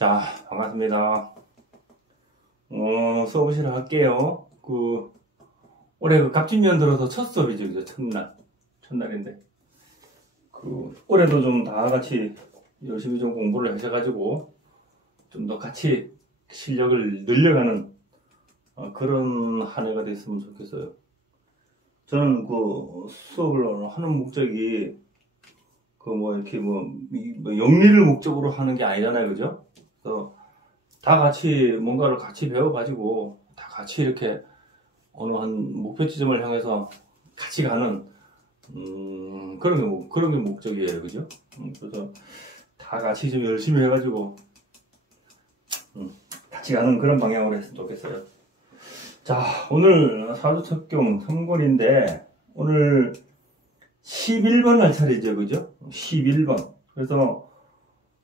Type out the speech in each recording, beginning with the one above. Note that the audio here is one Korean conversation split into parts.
자, 반갑습니다. 수업을 시작할게요. 올해 갑진년 들어서 첫 수업이죠, 그죠? 첫날인데. 올해도 좀 다 같이 열심히 좀 공부를 하셔가지고, 좀 더 같이 실력을 늘려가는, 그런 한 해가 됐으면 좋겠어요. 저는 수업을 하는 목적이, 이렇게 영리를 목적으로 하는 게 아니잖아요, 그죠? 그래서 다 같이 뭔가를 같이 배워가지고 다 같이 이렇게 어느 한 목표 지점을 향해서 같이 가는 그런 게 목적이에요, 그죠? 그래서 다 같이 좀 열심히 해가지고 같이 가는 그런 방향으로 했으면 좋겠어요. 자, 오늘 사주특경 3권인데 오늘 11번 할 차례죠, 그죠? 11번. 그래서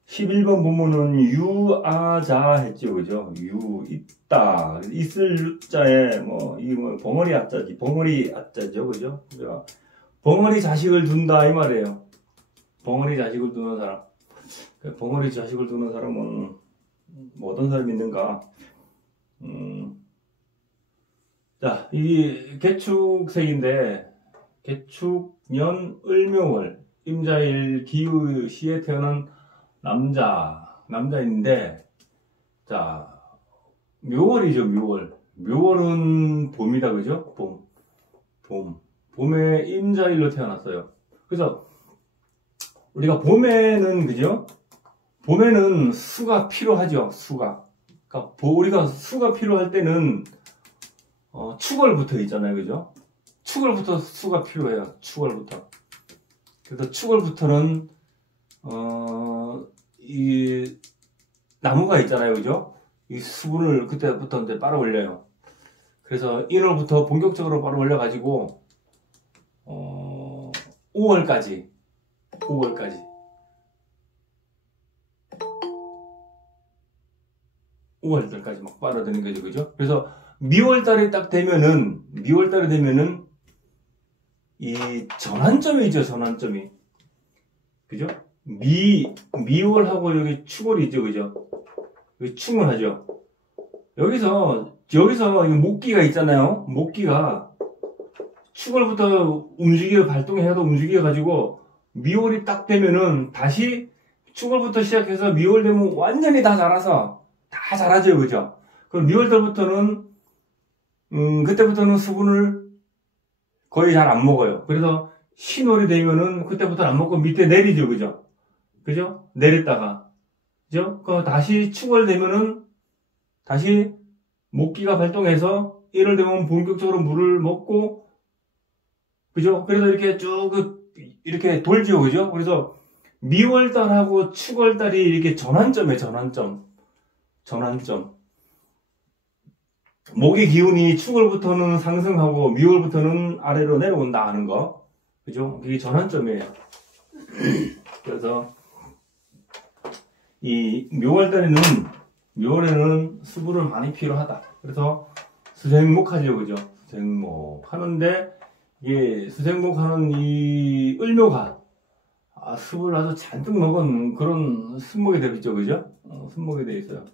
11번 보면은 유아자 했죠, 그죠? 있다. 있을 유자에 벙어리 아자죠, 그죠? 그러니까 벙어리 자식을 둔다 이 말이에요. 벙어리 자식을 두는 사람. 벙어리 자식을 두는 사람은 어떤 사람이 있는가? 자, 이 개축생인데 개축년 을묘월 임자일 기우시에 태어난 남자인데, 자, 묘월이죠, 묘월. 묘월은 봄이다, 그죠? 봄에 임자일로 태어났어요. 그래서 우리가 봄에는, 그죠? 봄에는 수가 필요하죠, 수가. 그러니까 우리가 수가 필요할 때는 축월부터 있잖아요, 그죠? 축월부터 수가 필요해요, 축월부터. 그래서 축월부터는 이 나무가 있잖아요, 그죠? 이 수분을 그때부터 이제 빨아 올려요. 그래서 1월부터 본격적으로 빨아 올려가지고 5월까지 막 빨아들이는 거죠, 그죠? 그래서 미월달이 되면은 이 전환점이죠, 전환점이. 그죠? 미월하고 여기 축월이 있죠, 그죠? 여기 축월하죠. 여기서 이 목기가 있잖아요. 목기가 축월부터 발동해도 움직여가지고 미월이 딱 되면은 다시 축월부터 시작해서 미월 되면 완전히 다 자라서 다 자라죠, 그죠? 그럼 미월달부터는 그때부터는 수분을 거의 잘 안 먹어요. 그래서 신월이 되면은 그때부터는 안 먹고 밑에 내리죠, 그죠? 그죠? 내렸다가, 그죠? 다시 축월 되면은 다시 목기가 발동해서 1월 되면 본격적으로 물을 먹고, 그죠? 그래서 이렇게 쭉 이렇게 돌죠, 그죠? 그래서 미월달하고 축월달이 이렇게 전환점이에요, 전환점. 목의 기운이 축월부터는 상승하고 미월부터는 아래로 내려온다 하는 거. 그죠? 그게 전환점이에요. 그래서 이 묘월에는 수분을 많이 필요하다. 그래서 수생목하죠, 그죠? 수생목 하는데 이게 수생목하는 이 을묘가 수분을 아주 잔뜩 먹은 그런 순목이 되어 있죠, 그죠? 순목이 되어 있어요.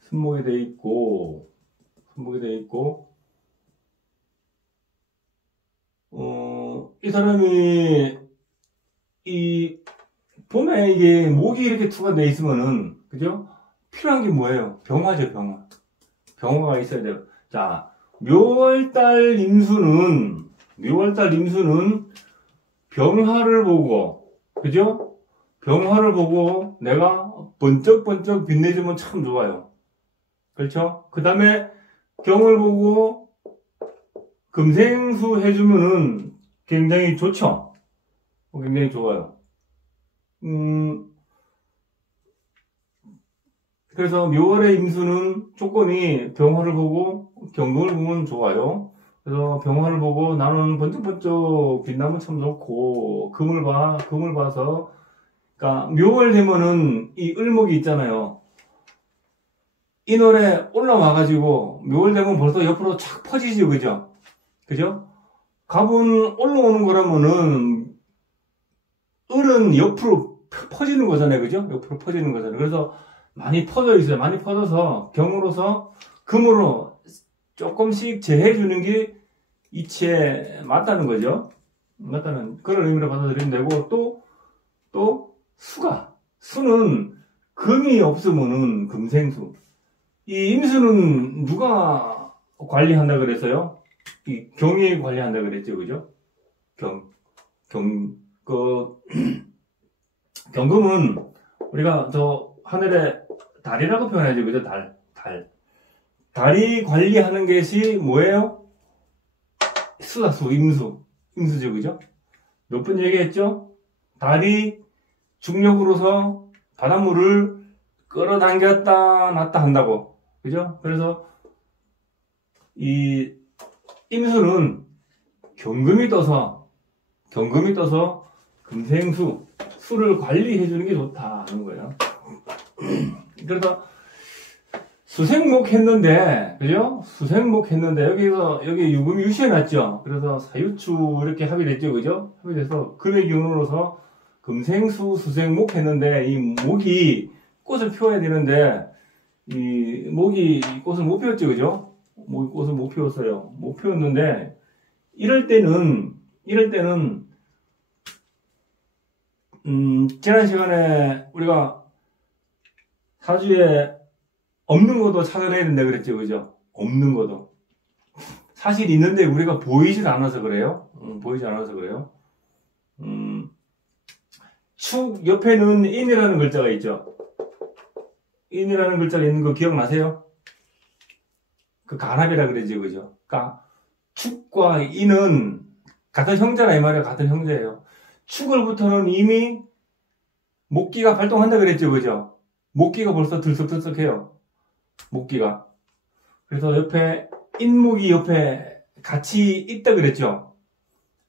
순목이 되어 있고 이 사람이 이 봄에 이게 목이 이렇게 투과되어 있으면은, 그죠? 필요한 게 뭐예요? 병화죠, 병화가 있어야 돼요. 자, 묘월달 임수는 병화를 보고, 그죠? 병화를 보고 내가 번쩍번쩍 빛내주면 참 좋아요. 그렇죠? 그 다음에 경을 보고 금생수 해주면은 굉장히 좋죠? 굉장히 좋아요. 그래서 묘월의 임수는 조건이 병화를 보고 경금을 보면 좋아요. 그래서 병화를 보고 나는 번쩍번쩍 빛나면 참 좋고, 금을 봐서, 그러니까 묘월 되면은 이 을목이 있잖아요. 이 노래 올라와가지고 묘월 되면 벌써 옆으로 착 퍼지죠, 그죠? 그죠? 갑은 올라오는 거라면은 을은 옆으로 퍼지는 거잖아요, 그죠? 옆으로 퍼지는 거잖아요. 그래서 많이 퍼져 있어요. 많이 퍼져서 경으로서 금으로 조금씩 제해주는 게 이치에 맞다는 거죠. 맞다는 그런 의미로 받아들이면 되고, 또 수는 금이 없으면은 금생수. 이 임수는 누가 관리한다 그랬어요? 이 경이 관리한다 그랬죠, 그죠? 경금은 우리가 저 하늘의 달이라고 표현하죠, 그죠? 달이 관리하는 것이 뭐예요? 임수죠, 그죠? 몇 번 얘기했죠? 달이 중력으로서 바닷물을 끌어당겼다 놨다 한다고, 그죠? 그래서 이 임수는 경금이 떠서 수를 관리해주는 게 좋다 하는 거예요. 그래서 수생목 했는데, 그죠? 수생목 했는데, 여기 유금이 유시해놨죠? 그래서 사유추 이렇게 합의됐죠, 그죠? 합의돼서 금의 기운으로서 금생수, 수생목 했는데, 이 목이 꽃을 피워야 되는데, 이 목이 꽃을 못 피웠죠, 그죠? 목이 꽃을 못 피웠어요. 못 피웠는데, 이럴 때는, 지난 시간에 우리가 사주에 없는 것도 찾아내야 된다 그랬죠, 그죠? 없는 것도. 사실 있는데 우리가 보이질 않아서 그래요. 보이지 않아서 그래요. 축 옆에는 인이라는 글자가 있죠. 인이라는 글자가 있는 거 기억나세요? 그 간합이라 그러죠, 그죠? 그러니까 축과 인은 같은 형제라 이 말이에요. 같은 형제예요. 축을부터는 이미 목기가 발동한다 그랬죠, 그죠? 목기가 벌써 들썩들썩해요. 목기가. 그래서 옆에 인목이 옆에 같이 있다 그랬죠.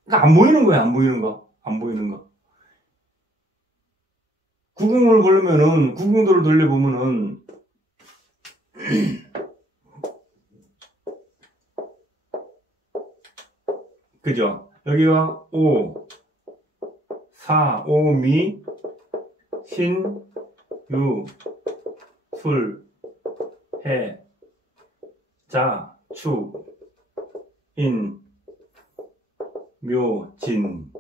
그러니까 안 보이는 거야, 안 보이는 거. 구궁을 보려면은 구궁도를 돌려보면은 그죠? 여기가 오, 사, 오, 미, 신, 유, 술, 해, 자, 축, 인, 묘, 진.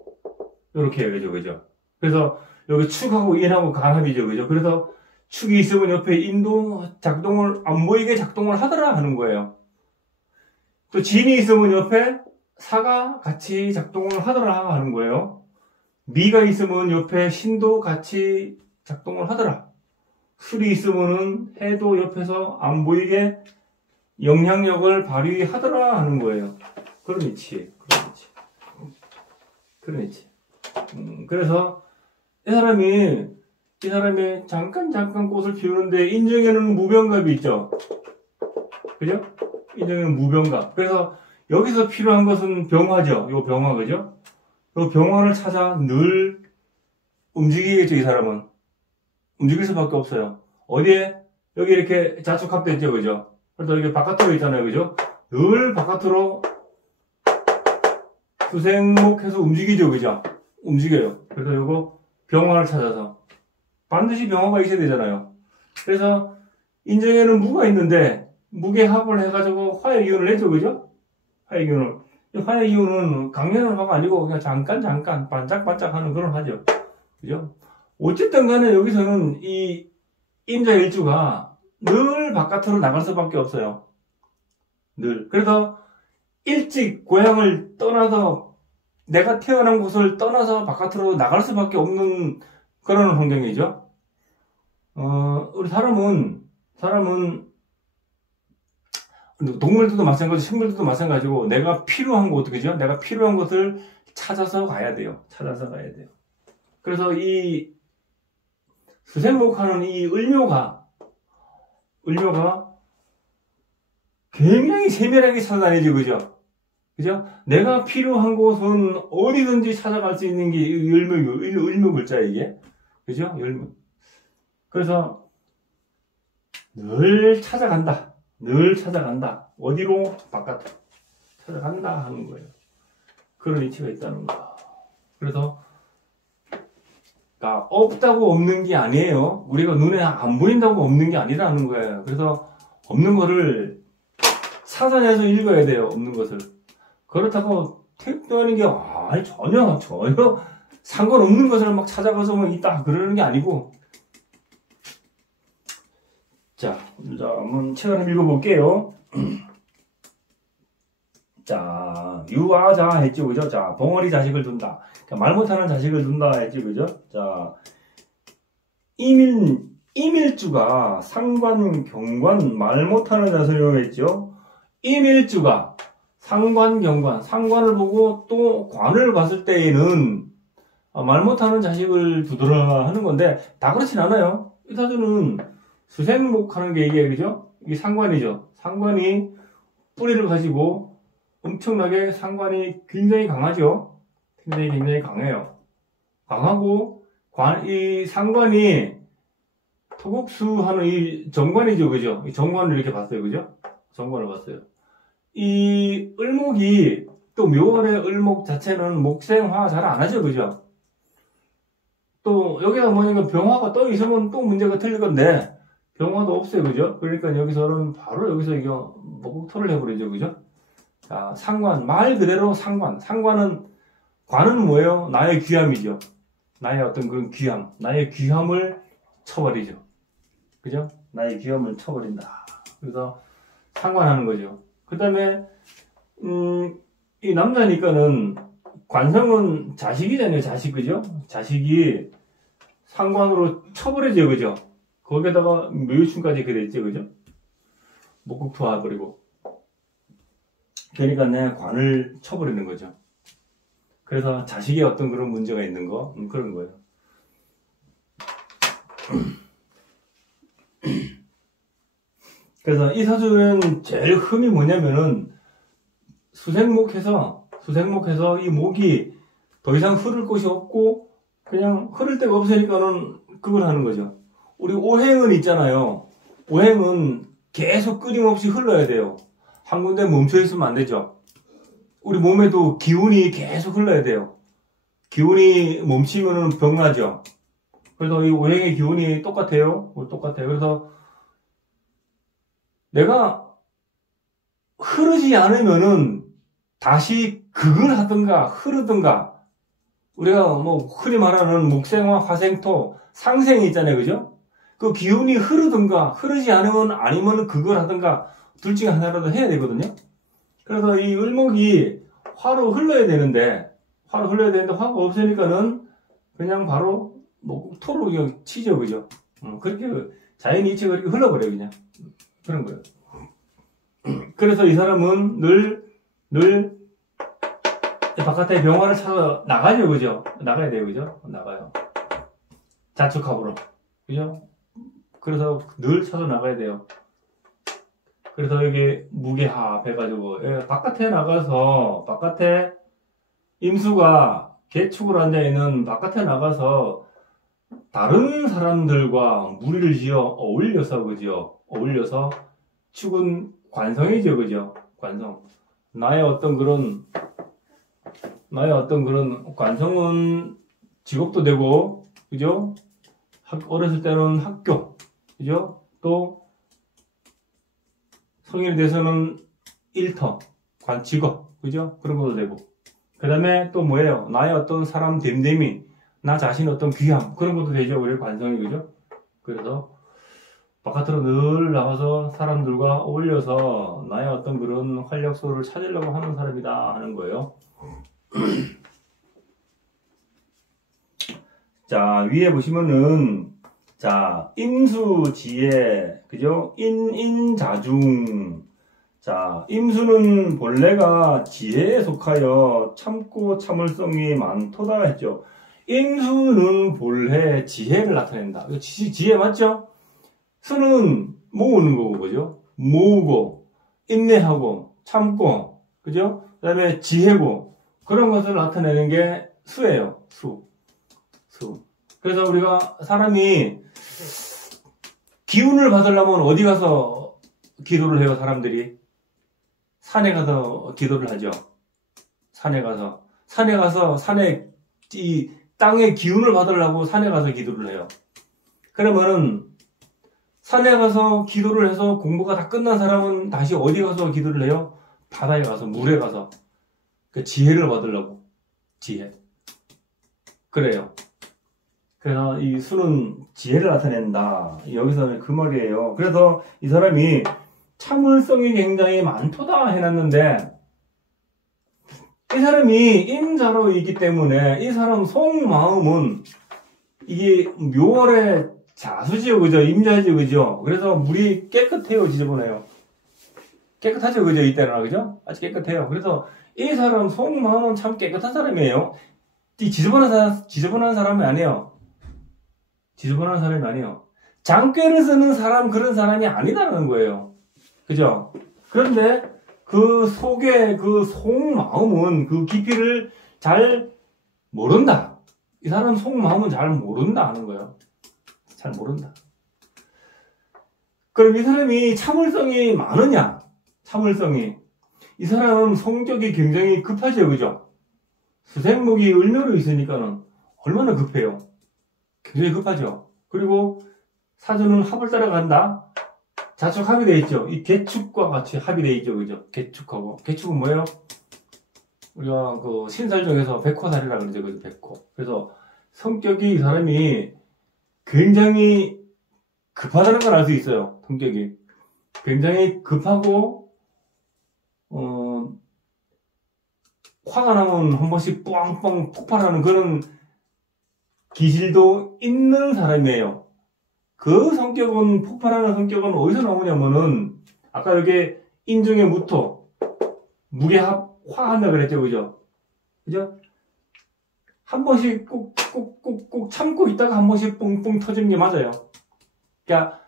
이렇게 해야죠, 그죠? 그래서 여기 축하고 인하고 간합이죠, 그죠? 그래서 축이 있으면 옆에 인도 작동을, 안 보이게 작동을 하더라 하는 거예요. 또 진이 있으면 옆에 사가 같이 작동을 하더라 하는 거예요. 미가 있으면 옆에 신도 같이 작동을 하더라. 술이 있으면은 해도 옆에서 안 보이게 영향력을 발휘하더라 하는 거예요. 그런 위치. 그래서 이 사람이 잠깐 꽃을 피우는데 인중에는 무병갑이 있죠. 그죠? 인중에는 무병갑. 그래서 여기서 필요한 것은 병화죠. 요 병화, 그죠? 요 병화를 찾아 늘 움직이겠죠, 이 사람은. 움직일 수밖에 없어요. 어디에? 여기 이렇게 자축합됐죠, 그죠? 그래서 여기 바깥으로 있잖아요, 그죠? 늘 바깥으로 수생목해서 움직이죠, 그죠? 움직여요. 그래서 요거 병화를 찾아서 반드시 병화가 있어야 되잖아요. 그래서 인정에는 무가 있는데 무게 합을 해가지고 화의 기운을 내죠, 그죠? 화의 기운은 강렬한 화가 아니고 그냥 잠깐 반짝반짝하는 그런 화죠, 그죠? 어쨌든 간에 여기서는 이 임자일주가 늘 바깥으로 나갈 수밖에 없어요. 늘. 그래서 일찍 고향을 떠나서 내가 태어난 곳을 떠나서 바깥으로 나갈 수밖에 없는 그런 환경이죠. 우리 사람은 동물들도 마찬가지고 식물들도 마찬가지고 내가 필요한 곳, 그죠? 내가 필요한 것을 찾아서 가야 돼요. 그래서 이 수생목하는 이 을묘가 굉장히 세밀하게 찾아다니죠, 그죠? 내가 필요한 곳은 어디든지 찾아갈 수 있는 게 을묘 글자야, 이게. 그죠? 을묘. 그래서 늘 찾아간다. 어디로? 바깥으로. 찾아간다 하는 거예요. 그런 위치가 있다는 거. 그래서 그러니까 없다고 없는 게 아니에요. 우리가 눈에 안 보인다고 없는 게 아니라는 거예요. 그래서 없는 거를 찾아내서 읽어야 돼요. 없는 것을. 그렇다고 택도하는 게 전혀 상관없는 것을 막 찾아가서 뭐 있다 그러는 게 아니고. 자, 한번 책을 한번 읽어볼게요. 자, 유아자 했죠, 그죠? 자, 벙어리 자식을 둔다. 그러니까 말 못하는 자식을 둔다 했죠, 그죠? 자, 임일주가 상관, 경관, 말 못하는 자식을 했죠? 임일주가 상관, 경관, 상관을 보고 또 관을 봤을 때에는 말 못하는 자식을 두더라 하는 건데, 다 그렇진 않아요. 이 사주는 수생목 하는 게 이게, 그죠? 이게 상관이죠. 상관이 뿌리를 가지고 엄청나게 상관이 굉장히 강하죠. 굉장히 강해요. 강하고, 이 상관이 토국수 하는 이 정관이죠. 그죠? 이 정관을 이렇게 봤어요. 그죠? 정관을 봤어요. 이 을목이 또 묘월의 을목 자체는 목생화 잘 안 하죠. 그죠? 또 여기다 뭐냐면 병화가 떠 있으면 또 문제가 틀릴 건데 병화도 없어요. 그죠? 그러니까 여기서는 바로 여기서 이거 목토를 해버리죠. 그죠? 자, 상관, 말 그대로 상관. 상관은, 관은 뭐예요? 나의 귀함이죠. 나의 어떤 그런 귀함. 나의 귀함을 쳐버리죠. 그죠? 나의 귀함을 쳐버린다. 그래서 상관하는 거죠. 그 다음에, 이 남자니까는 관성은 자식이잖아요. 자식, 그죠? 자식이 상관으로 쳐버리죠. 그죠? 거기에다가 묘유충까지 그랬죠. 그죠? 목국토화 버리고. 그러니까 내 관을 쳐버리는 거죠. 그래서 자식의 어떤 그런 문제가 있는 거, 그런 거예요. 그래서 이 사주는 제일 흠이 뭐냐면은 수생목해서 이 목이 더 이상 흐를 곳이 없고 그냥 흐를 데가 없으니까는 그걸 하는 거죠. 우리 오행은 있잖아요. 오행은 계속 끊임없이 흘러야 돼요. 한 군데 멈춰 있으면 안 되죠. 우리 몸에도 기운이 계속 흘러야 돼요. 기운이 멈추면 병나죠. 그래서 이 오행의 기운이 똑같아요. 똑같아요. 그래서 내가 흐르지 않으면은 다시 극을 하든가 흐르든가 우리가 뭐 흔히 말하는 목생화, 화생토, 상생이 있잖아요. 그죠? 그 기운이 흐르든가 흐르지 않으면 아니면 극을 하든가 둘 중에 하나라도 해야 되거든요. 그래서 이 을목이 화로 흘러야 되는데 화가 없으니까는 그냥 바로 뭐 토로 그냥 치죠. 그죠? 그렇게 자연이 이치가 그렇게 흘러버려요. 그냥. 그런 거예요. 그래서 이 사람은 늘 바깥에 병화를 찾아 나가죠. 그죠? 나가야 돼요. 그죠? 나가요. 자축합으로. 그죠? 그래서 늘 찾아 나가야 돼요. 그래서 여기 무게합 해가지고 바깥에 나가서 바깥에 임수가 개축으로 앉아있는 바깥에 나가서 다른 사람들과 무리를 지어 어울려서 그죠? 어울려서 축은 관성이죠. 그죠? 관성. 나의 어떤 그런 관성은 직업도 되고 그죠? 어렸을 때는 학교 그죠? 또 성인이 돼서는 일터, 직업, 그죠? 그런 것도 되고. 그 다음에 또 뭐예요? 나의 어떤 사람 됨됨이, 나 자신의 어떤 귀함, 그런 것도 되죠. 우리 관성이, 그죠? 그래서, 바깥으로 늘 나가서 사람들과 어울려서 나의 어떤 그런 활력소를 찾으려고 하는 사람이다 하는 거예요. 자, 위에 보시면은, 자, 임수지혜, 그죠? 인자중. 자, 임수는 본래가 지혜에 속하여 참고 참을성이 많도다 했죠. 임수는 본래 지혜를 나타낸다. 지혜 맞죠? 수는 모으는 거고, 그죠? 모으고, 인내하고, 참고, 그죠? 그 다음에 지혜고, 그런 것을 나타내는 게 수예요. 수. 그래서 우리가 사람이 기운을 받으려면 어디 가서 기도를 해요, 사람들이? 산에 가서 기도를 하죠. 산에 가서 이 땅의 기운을 받으려고 산에 가서 기도를 해요. 그러면은 산에 가서 기도를 해서 공부가 다 끝난 사람은 다시 어디 가서 기도를 해요? 바다에 가서, 물에 가서. 그 지혜를 받으려고. 지혜. 그래요. 그래서 이 수는 지혜를 나타낸다. 여기서는 그 말이에요. 그래서 이 사람이 참을성이 굉장히 많도다 해놨는데, 이 사람이 임자로이기 때문에 이 사람 속마음은 이게 묘월의 자수지요, 그죠? 임자지요, 그죠? 그래서 물이 깨끗해요, 지저분해요. 깨끗하죠, 그죠? 이때는, 그죠? 아주 깨끗해요. 그래서 이 사람 속마음은 참 깨끗한 사람이에요. 이 지저분한 사람이 아니에요. 지저분한 사람이 아니에요. 장꾀를 쓰는 사람, 그런 사람이 아니다라는 거예요. 그죠? 그런데 그 속에 그 속마음은 그 깊이를 잘 모른다. 이 사람 속마음은 잘 모른다 하는 거예요. 잘 모른다. 그럼 이 사람이 참을성이 많으냐? 참을성이. 이 사람은 성격이 굉장히 급하죠, 그죠? 수생목이 을묘로 있으니까는 얼마나 급해요. 굉장히 급하죠. 그리고 사주는 합을 따라간다. 자축 합이 되어 있죠. 이 개축과 같이 합이 되어 있죠, 그죠? 개축하고. 개축은 뭐예요? 우리가 그 신살 중에서 백호살이라 그러죠, 그죠? 백호. 그래서 성격이 이 사람이 굉장히 급하다는 걸 알 수 있어요. 성격이. 굉장히 급하고, 화가 나면 한 번씩 뻥뻥 폭발하는 그런 기질도 있는 사람이에요. 그 성격은, 폭발하는 성격은 어디서 나오냐면은, 아까 여기 인중의 무토, 무게합, 화한다 그랬죠, 그죠? 그죠? 한 번씩 꾹 참고 있다가 한 번씩 뿡뿡 터지는 게 맞아요. 그러니까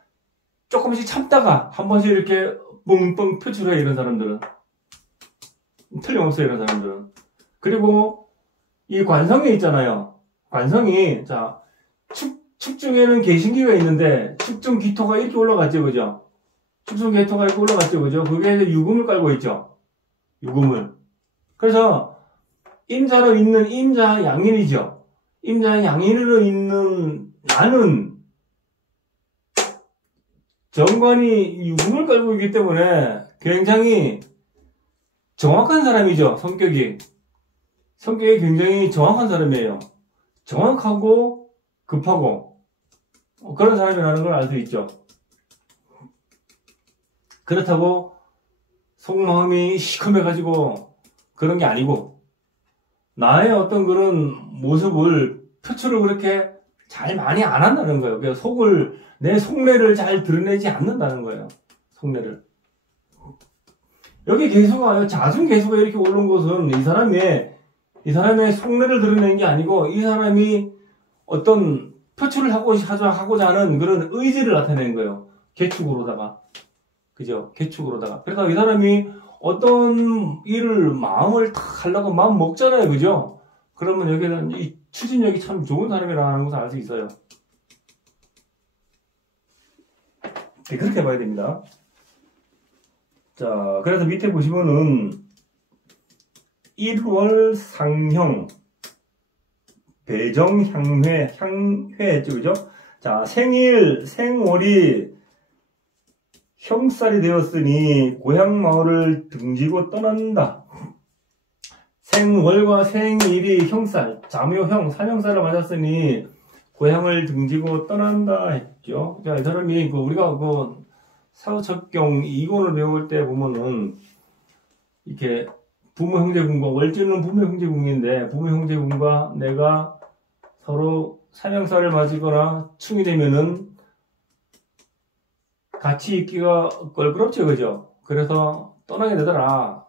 조금씩 참다가 한 번씩 이렇게 뿡뿡 표출해, 이런 사람들은. 틀림없어요, 이런 사람들은. 그리고 이 관성이 있잖아요. 관성이, 자, 축중에는 개신기가 있는데 축중 기토가 이렇게 올라갔죠, 그죠? 축중 기토가 이렇게 올라갔죠, 그죠? 그게 이제 유금을 깔고 있죠. 유금을. 그래서 임자로 있는 임자 양인이죠. 임자 양인으로 있는 나는 정관이 유금을 깔고 있기 때문에 굉장히 정확한 사람이죠, 성격이. 성격이 굉장히 정확한 사람이에요. 정확하고 급하고 그런 사람이라는 걸 알 수 있죠. 그렇다고 속마음이 시커매가지고 그런 게 아니고 나의 어떤 그런 모습을 표출을 그렇게 잘 많이 안 한다는 거예요. 그래서 내 속내를 잘 드러내지 않는다는 거예요. 속내를. 여기 개수가, 자중 개수가 이렇게 오른 것은 이 사람의 속내를 드러내는 게 아니고 이 사람이 어떤 표출을 하고자 하는 그런 의지를 나타내는 거예요. 개축으로다가. 그죠? 개축으로다가. 그래서 이 사람이 어떤 일을 마음을 탁 하려고 마음 먹잖아요. 그죠? 그러면 여기는 이 추진력이 참 좋은 사람이라는 것을 알 수 있어요. 네, 그렇게 봐야 됩니다. 자, 그래서 밑에 보시면은 1월 상형, 배정향회, 향회했죠, 그죠? 자, 생월이 형살이 되었으니 고향 마을을 등지고 떠난다. 생월과 생일이 형살, 자묘형, 산형살을 맞았으니 고향을 등지고 떠난다 했죠. 자, 이 사람이 우리가 사후첩경 이권을 배울 때 보면은 이렇게 부모 형제궁과 월지는 부모 형제궁인데 부모 형제궁과 내가 서로 삼형살을 맞이거나 충이 되면은 같이 있기가 껄끄럽죠, 그죠? 그래서 떠나게 되더라.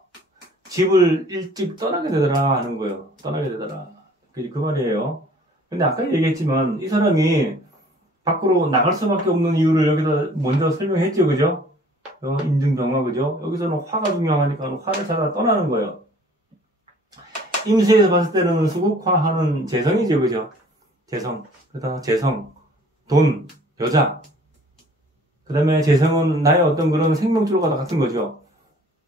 집을 일찍 떠나게 되더라 하는 거예요. 떠나게 되더라. 그 말이에요. 근데 아까 얘기했지만 이 사람이 밖으로 나갈 수밖에 없는 이유를 여기서 먼저 설명했죠, 그죠? 인증병화, 그죠? 여기서는 화가 중요하니까 화를 찾아 떠나는 거예요. 임수에서 봤을 때는 수국화하는 재성이죠, 그죠? 재성. 그다음 재성, 돈, 여자. 그 다음에 재성은 나의 어떤 그런 생명줄과 같은 거죠.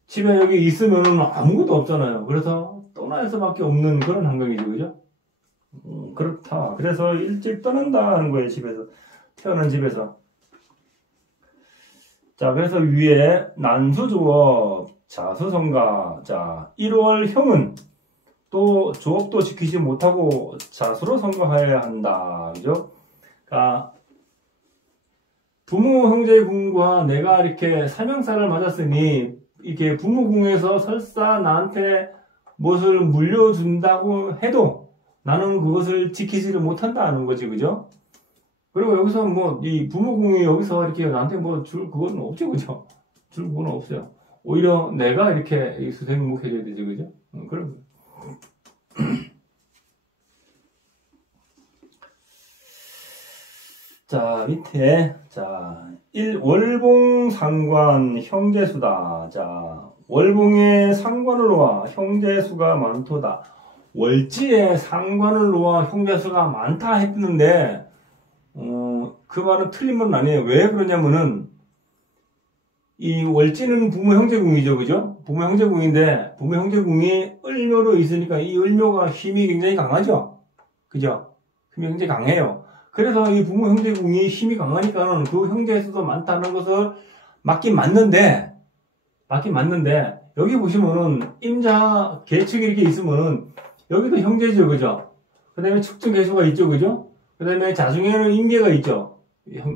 집에 여기 있으면 아무것도 없잖아요. 그래서 떠날 수밖에 없는 그런 환경이죠, 그죠? 그렇다. 그래서 일찍 떠난다 하는 거예요, 집에서. 태어난 집에서. 자, 그래서 위에 난수조업, 자수성가. 자, 1월 형은 또 조업도 지키지 못하고 자수로 성가해야 한다. 그죠? 그러니까 부모 형제 궁과 내가 이렇게 삼형살을 맞았으니 이게 부모 궁에서 설사 나한테 무엇을 물려준다고 해도 나는 그것을 지키지를 못한다는 거지, 그죠? 그리고 여기서 뭐 이 부모 궁이 여기서 이렇게 나한테 뭐 줄 그건 없죠, 그죠? 줄 그건 없어요. 오히려 내가 이렇게 수생목해줘야 되지, 그죠? 그런 거. 자, 밑에, 자, 월봉 상관 형제수다. 자, 월봉에 상관을 놓아 형제수가 많도다. 월지에 상관을 놓아 형제수가 많다 했는데, 그 말은 틀린 건 아니에요. 왜 그러냐면은, 이 월지는 부모 형제궁이죠, 그죠? 부모 형제궁인데, 부모 형제궁이 을묘로 있으니까 이 을묘가 힘이 굉장히 강하죠? 그죠? 힘이 굉장히 강해요. 그래서 이 부모 형제궁이 힘이 강하니까는 그 형제수도 많다는 것을 맞긴 맞는데, 여기 보시면은 임자 계측이 이렇게 있으면은 여기도 형제죠, 그죠? 그 다음에 측중 계수가 있죠, 그죠? 그 다음에 자중에는 임계가 있죠.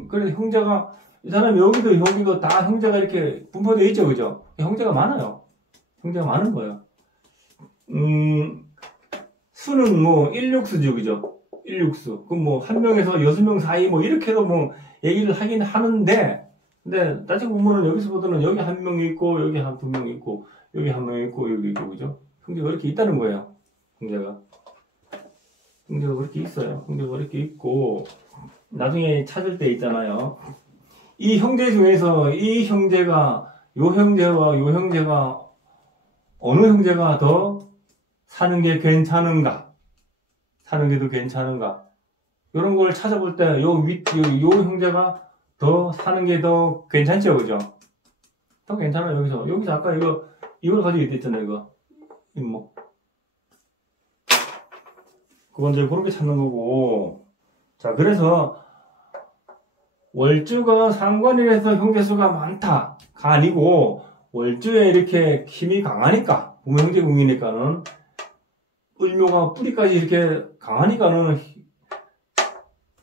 그래서 형제가, 이 사람 여기도 다 형제가 이렇게 분포되어 있죠, 그죠? 형제가 많아요. 형제가 많은 거예요. 수는 뭐 1륙수죠, 그죠? 1륙수. 그럼 뭐 한 명에서 6명 사이 뭐 이렇게도 뭐 얘기를 하긴 하는데, 근데 따지고 보면은 여기서보다는 여기 한 명 있고 여기 한 두 명 있고 여기 한 명 있고 여기 있고, 그죠? 형제가 이렇게 있다는 거예요. 형제가 그렇게 있어요. 형제가 이렇게 있고 나중에 찾을 때 있잖아요. 이 형제 중에서 이 형제가 요 형제와 요 형제가 어느 형제가 더 사는 게 괜찮은가? 사는 게 더 괜찮은가? 이런 걸 찾아볼 때 요 형제가 더 사는 게 더 괜찮죠, 그죠? 더 괜찮아요. 여기서 아까 이걸 가지고 있댔잖아요, 이거 임목. 그건 이제 그렇게 찾는 거고. 자, 그래서 월주가 상관이라서 형제수가 많다가 아니고, 월주에 이렇게 힘이 강하니까, 부모 형제궁이니까는, 을묘가 뿌리까지 이렇게 강하니까는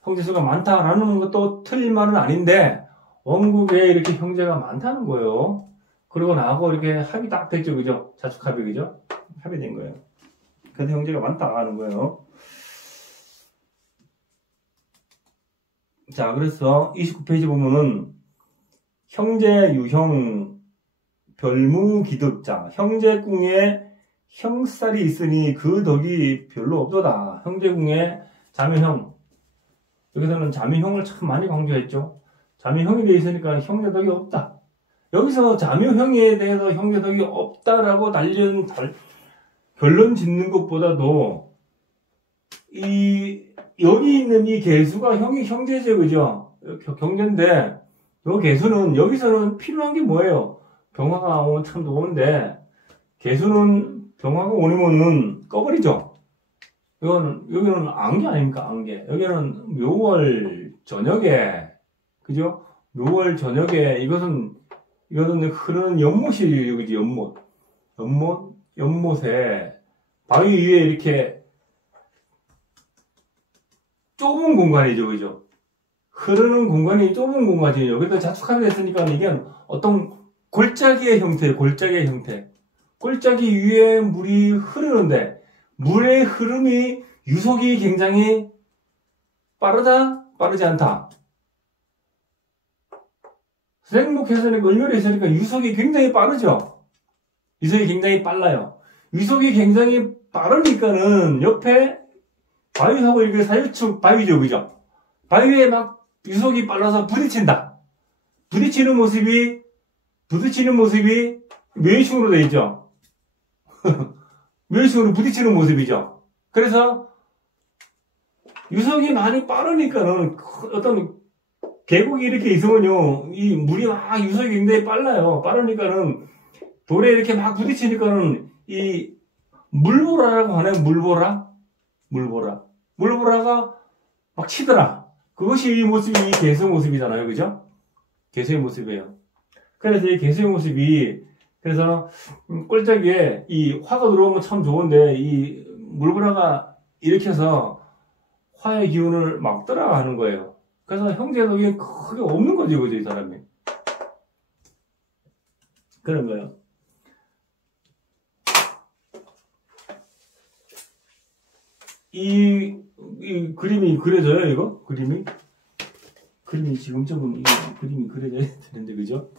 형제수가 많다라는 것도 틀린 말은 아닌데, 원국에 이렇게 형제가 많다는 거예요. 그리고 나하고 이렇게 합이 딱 됐죠, 그죠? 자축합이, 그죠? 합이 된 거예요. 그래서 형제가 많다 하는 거예요. 자, 그래서 29페이지 보면은 형제 유형 별무기득자 형제궁에 형살이 있으니 그 덕이 별로 없도다. 형제궁에 자매형, 여기서는 자매형을 참 많이 강조했죠. 자매형이 되어 있으니까 형제 덕이 없다. 여기서 자매형에 대해서 형제 덕이 없다라고 결론 짓는 것보다도 여기 있는 이 개수가 형제죠, 그죠? 경제인데, 이 개수는, 여기서는 필요한 게 뭐예요? 병화가 오면 참 좋은데, 개수는 병화가 오면은 꺼버리죠? 여기는 안개 아닙니까, 안개. 여기는 묘월 저녁에, 그죠? 묘월 저녁에, 이것은 흐르는 연못이에요, 그지? 연못에, 바위 위에 이렇게, 좁은 공간이죠, 그죠? 흐르는 공간이 좁은 공간이에요. 그래서 자축합이 됐으니까 이게 어떤 골짜기의 형태예요, 골짜기의 형태. 골짜기 위에 물이 흐르는데, 물의 흐름이, 유속이 굉장히 빠르다? 빠르지 않다? 생목해서니까, 을묘에 있으니까 유속이 굉장히 빠르죠? 유속이 굉장히 빨라요. 유속이 굉장히 빠르니까는 옆에 바위하고 이게 사유축 바위죠, 그죠? 바위에 막 유속이 빨라서 부딪힌다. 부딪히는 모습이 묘의식으로 되어 있죠. 묘의식으로 부딪히는 모습이죠. 그래서 유속이 많이 빠르니까는 어떤 계곡이 이렇게 있으면요, 이 물이 막 유속이 굉장히 빨라요. 빠르니까는 돌에 이렇게 막 부딪히니까는 이 물보라라고 하나요? 물보라. 물 보다가 막 치더라. 그것이 이 모습이 이 개수의 모습이잖아요. 그죠? 개수의 모습이에요. 그래서 이 개수의 모습이, 그래서 꼴짝이에 이 화가 들어오면 참 좋은데, 이 물보라가 일으켜서 화의 기운을 막더라 하는 거예요. 그래서 형제덕이 크게 없는 거죠, 그죠, 이 사람이. 그런 거예요. 이 그림이 그려져요, 이거? 그림이 지금쯤은 이 그림이 그려져야 되는데, 그죠?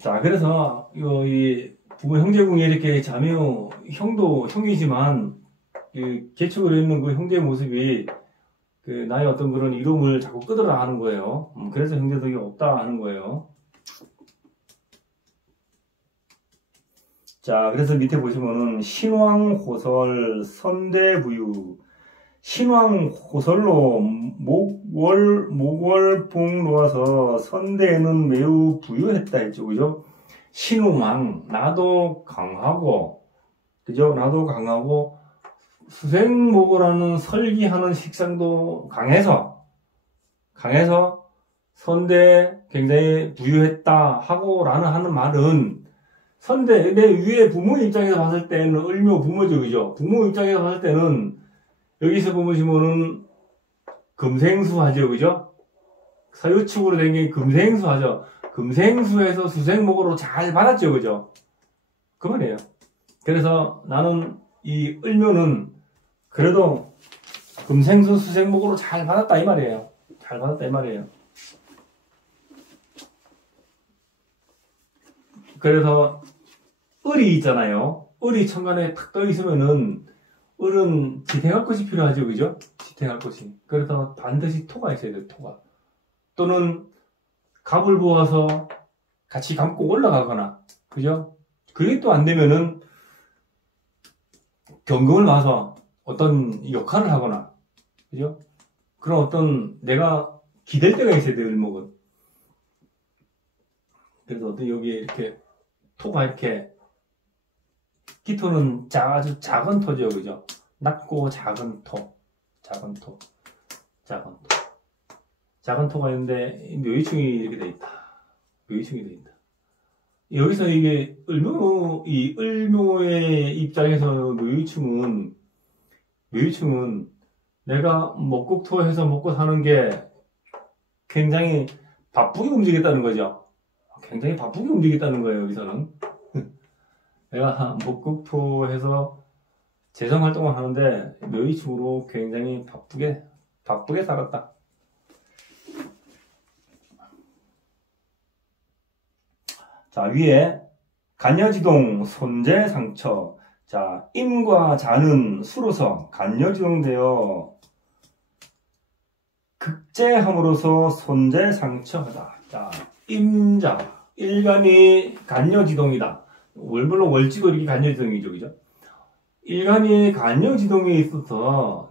자, 그래서, 이 부모 형제궁이 이렇게 자매요, 형이지만, 개축으로 있는 그 형제의 모습이, 나의 어떤 그런 이름을 자꾸 끄더라 하는 거예요. 그래서 형제덕이 없다 하는 거예요. 자, 그래서 밑에 보시면은, 신왕호설, 선대부유, 신왕호설로 목월봉 놓아서 선대에는 매우 부유했다 했죠. 그죠? 신왕, 나도 강하고, 그죠? 나도 강하고, 수생목어라는 설기하는 식상도 강해서 선대 굉장히 부유했다 하는 말은 선대, 내 위에 부모 입장에서 봤을 때는 을묘 부모죠. 그죠? 부모 입장에서 봤을 때는 여기서 보시면은 금생수하죠. 그죠? 서유축으로 된 게 금생수하죠. 금생수에서 수생목으로 잘 받았죠. 그죠? 그 말이에요. 그래서 나는 이 을묘는 그래도 금생수 수생목으로 잘 받았다 이 말이에요. 잘 받았다 이 말이에요. 그래서 을이 있잖아요. 을이 천간에 탁 떠 있으면은 을은 지탱할 것이 필요하죠. 그죠? 지탱할 것이. 그래서 반드시 토가 있어야 돼요. 토가. 또는 갑을 보아서 같이 감고 올라가거나, 그죠? 그게 또 안 되면은 경금을 봐서 어떤 역할을 하거나, 그죠? 그런 어떤 내가 기댈 때가 있어야 돼요. 을목은. 그래서 어떤 여기에 이렇게 토가 이렇게 기토는 아주 작은 토죠, 그죠? 낮고 작은 토, 작은 토가 있는데 묘유충이 이렇게 돼 있다. 묘유충이 돼 있다. 여기서 이게 이 을묘의 입장에서 묘유충은 내가 먹국토해서 먹고 사는 게 굉장히 바쁘게 움직였다는 거죠. 굉장히 바쁘게 움직였다는 거예요, 여기서는. 내가 목국토해서 재정활동을 하는데 묘유충으로 굉장히 바쁘게 살았다. 자, 위에 간여지동 손재상처. 자, 임과 자는 수로서 간여지동되어 극제함으로써 손재상처하다. 자, 임자, 일간이 간여지동이다. 물론 월지도 이렇게 간여지동이죠, 그죠? 일간이 간여지동에 있어서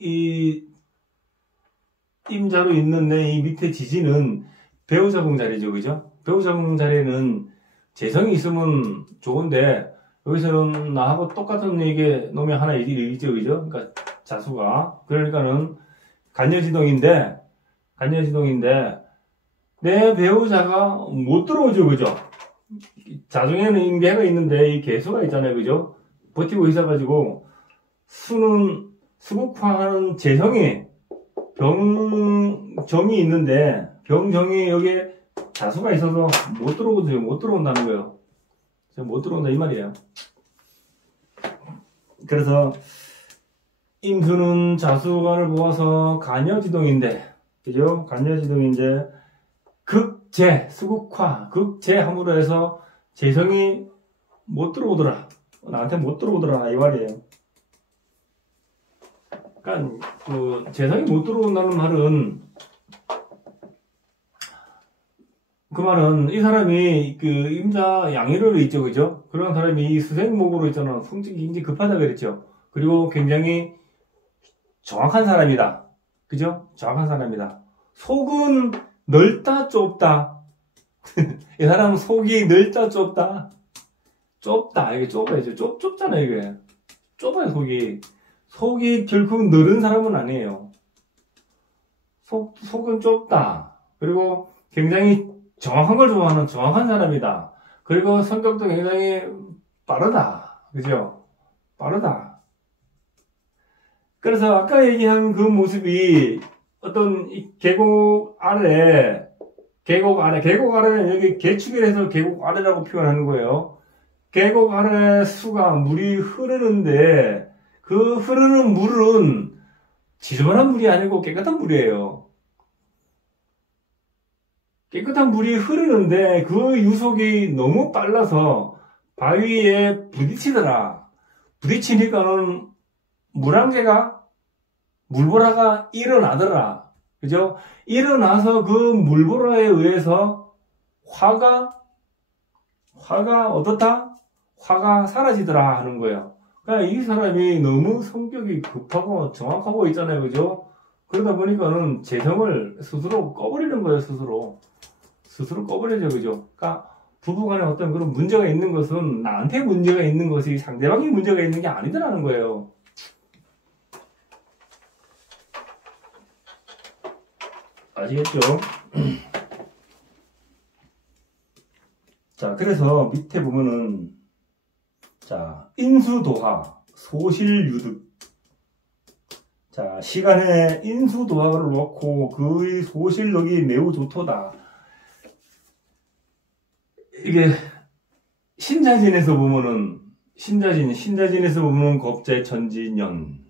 이 임자로 있는 내 이 밑에 지지는 배우자궁 자리죠, 그죠? 배우자궁 자리는 재성이 있으면 좋은데 여기서는 나하고 똑같은 이게 놈이 하나 있죠, 그죠? 그러니까 자수가. 그러니까는 간여지동인데 내 배우자가 못 들어오죠, 그죠? 자중에는 임계가 있는데 이 개수가 있잖아요, 그죠? 버티고 있어가지고 수는 수국화하는 재성이 병정이 있는데 병정이 여기에 자수가 있어서 못 들어온다는 거예요. 못 들어온다 이 말이에요. 그래서 임수는 자수관을 보아서 간여지동인데, 그죠? 간여지동인데 극재, 수국화, 극재함으로 해서 재성이 못 들어오더라. 나한테 못 들어오더라 이 말이에요. 그러니까 재성이 못 들어온다는 말은 그 말은 이 사람이 임자 양일으로 있죠, 그죠? 그런 사람이 이 수생목으로 있잖아. 성격이 굉장히 급하다 그랬죠. 그리고 굉장히 정확한 사람이다, 그죠? 정확한 사람이다. 속은 넓다 좁다. 이 사람은 속이 넓다 좁다. 좁다. 이게 좁아야죠. 좁잖아 이게. 좁아요, 속이. 속이 결코 넓은 사람은 아니에요. 속은 좁다. 그리고 굉장히 정확한 걸 좋아하는 정확한 사람이다. 그리고 성격도 굉장히 빠르다. 그죠? 빠르다. 그래서 아까 얘기한 그 모습이 어떤 이 계곡 아래는 여기 계축이라서 계곡 아래라고 표현하는 거예요. 계곡 아래 수가 물이 흐르는데 그 흐르는 물은 지저분한 물이 아니고 깨끗한 물이에요. 깨끗한 물이 흐르는데 그 유속이 너무 빨라서 바위에 부딪히더라. 부딪히니까는 물보라가 일어나더라. 그죠? 일어나서 그 물보라에 의해서 화가 어떻다? 화가 사라지더라 하는 거예요. 그러니까 이 사람이 너무 성격이 급하고 정확하고 있잖아요. 그죠? 그러다 보니까는 재성을 스스로 꺼버리는 거예요. 스스로 꺼버리죠. 그죠? 그러니까 부부간에 어떤 그런 문제가 있는 것은 나한테 문제가 있는 것이 상대방이 문제가 있는 게 아니더라는 거예요. 아시겠죠? 자, 그래서 밑에 보면은, 자, 인수도화, 소실유득. 자, 시간에 인수도화를 놓고 그의 소실력이 매우 좋도다. 이게, 신자진에서 보면은, 신자진에서 보면은 겁재천지년.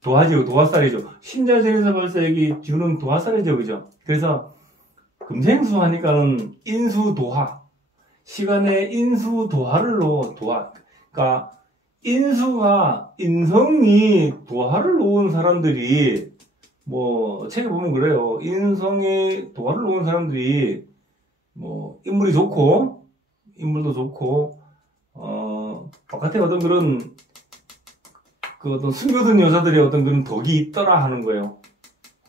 도화지요, 도화살이죠. 신자진에서 벌써 여기 주는 도화살이죠, 그죠? 그래서, 금생수 하니까는 인수도화. 시간에 인수도화를 도화. 그러니까, 인성이 도화를 놓은 사람들이, 책에 보면 그래요. 인성에 도화를 놓은 사람들이, 인물도 좋고, 바깥에 어떤 어떤 숨겨둔 여자들의 어떤 그런 덕이 있더라 하는 거예요.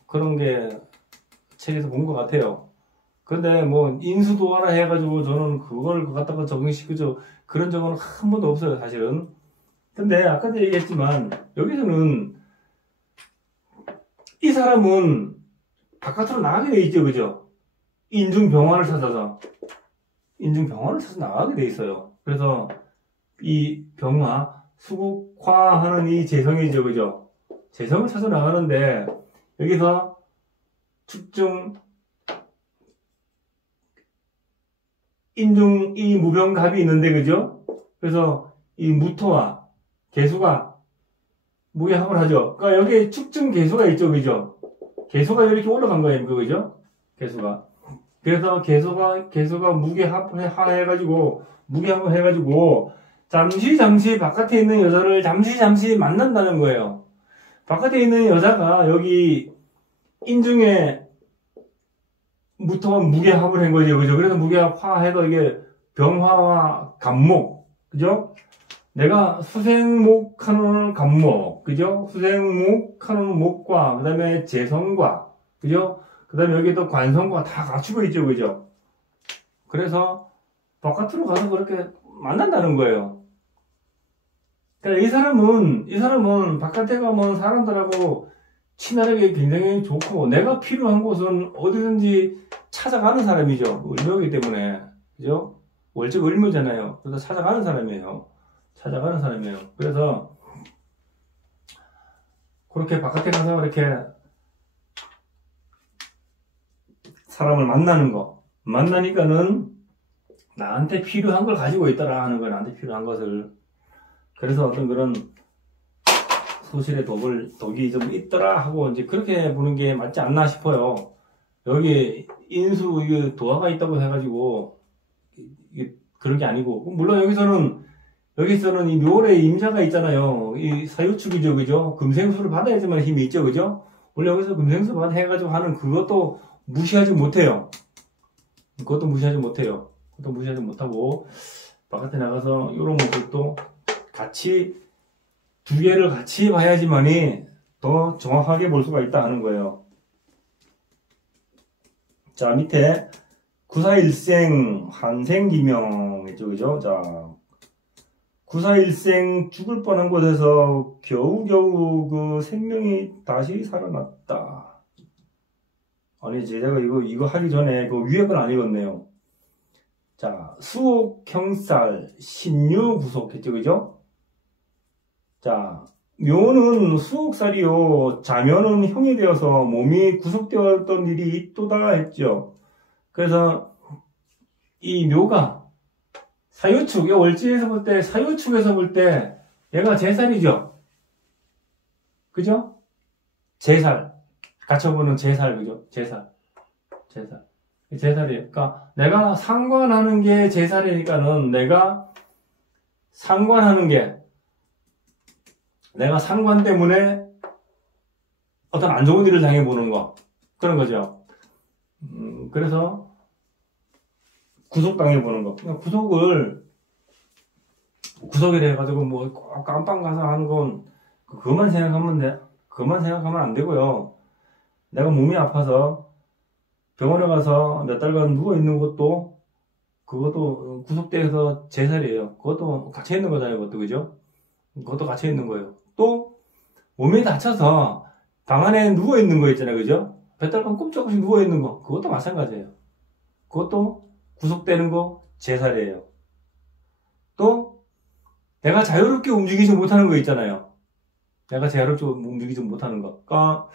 그런 게 책에서 본 것 같아요. 근데 인수도화라 해가지고 저는 그걸 갖다가 적용시키죠. 그런 적은 한 번도 없어요, 사실은. 근데 아까도 얘기했지만, 여기서는 이 사람은 바깥으로 나가게 돼 있죠, 그죠? 인중병화를 찾아서 나가게 돼 있어요. 그래서 이 병화, 수국화하는 이 재성이죠, 그죠? 재성을 찾아 나가는데, 여기서 축중, 인중, 이 무병갑이 있는데, 그죠? 그래서 이 무토와 개수가 무게합을 하죠. 그러니까 여기에 축중 개수가 있죠, 그죠? 개수가 이렇게 올라간 거예요, 그죠? 개수가. 그래서 개수가 무게합을 해가지고, 잠시 바깥에 있는 여자를 잠시 만난다는 거예요. 바깥에 있는 여자가 여기 인중에 무토와 무게합을 한 거죠, 그죠? 그래서 무게합 해서 이게 병화와 갑목, 그죠? 내가 수생목하는 갑목, 그죠? 수생목하는 목과, 그 다음에 재성과, 그죠? 그 다음에 여기 또 관성과 다 갖추고 있죠, 그죠? 그래서 바깥으로 가서 그렇게 만난다는 거예요. 그러니까 이 사람은 바깥에 가면 사람들하고 친화력이 굉장히 좋고, 내가 필요한 곳은 어디든지 찾아가는 사람이죠. 을묘이기 때문에. 그죠? 월적 을묘잖아요. 그래서 찾아가는 사람이에요. 그래서, 그렇게 바깥에 가서 이렇게 사람을 만나니까는 나한테 필요한 걸 가지고 있더라 하는 거예요. 나한테 필요한 것을. 그래서 어떤 그런 소실의 덕이 좀 있더라 하고 이제 그렇게 보는 게 맞지 않나 싶어요. 여기 도화가 있다고 해가지고 그런 게 아니고, 물론 여기서는 이 묘의 임자가 있잖아요. 이 사유축이죠, 그죠? 금생수를 받아야지만 힘이 있죠, 그죠? 원래 여기서 금생수 해가지고 하는 그것도 무시하지 못해요. 그것도 무시하지 못하고, 바깥에 나가서 이런 모습도 두 개를 같이 봐야지만이 더 정확하게 볼 수가 있다 하는 거예요. 자, 밑에 구사일생 환생기명 있죠, 그죠? 자, 구사일생 죽을 뻔한 곳에서 겨우겨우 그 생명이 다시 살아났다. 아니, 제가 이거 하기 전에 그 위에 건 안 읽었네요. 자, 수옥, 형살, 신유, 구속했죠, 그죠? 자, 묘는 수옥살이요, 자묘는 형이 되어서 몸이 구속되었던 일이 있도다 했죠. 그래서 이 묘가 사유축, 월지에서 볼 때, 사유축에서 볼 때 얘가 제살이죠. 그죠? 제살. 갖춰보는 제살, 그죠? 제살. 제살이에요. 그러니까 내가 상관하는 게 제살이니까는 내가 상관 때문에 어떤 안 좋은 일을 당해보는 거. 그런 거죠. 그래서 구속당해보는 거. 구속이라 해가지고 뭐 깜빵 가서 하는 건 그것만 생각하면 안 되고요. 내가 몸이 아파서 병원에 가서 몇 달간 누워있는 것도 그것도 구속돼서 제살이에요. 그것도 갇혀있는 거잖아요. 그것도, 그죠? 그것도 갇혀있는 거예요. 또 몸이 다쳐서 방 안에 누워있는 거 있잖아요. 그죠? 몇 달간 꼼짝없이 누워있는 거, 그것도 마찬가지예요. 그것도 구속되는 거 제살이에요. 또 내가 자유롭게 움직이지 못하는 거 있잖아요. 내가 자유롭게 움직이지 못하는 거. 그러니까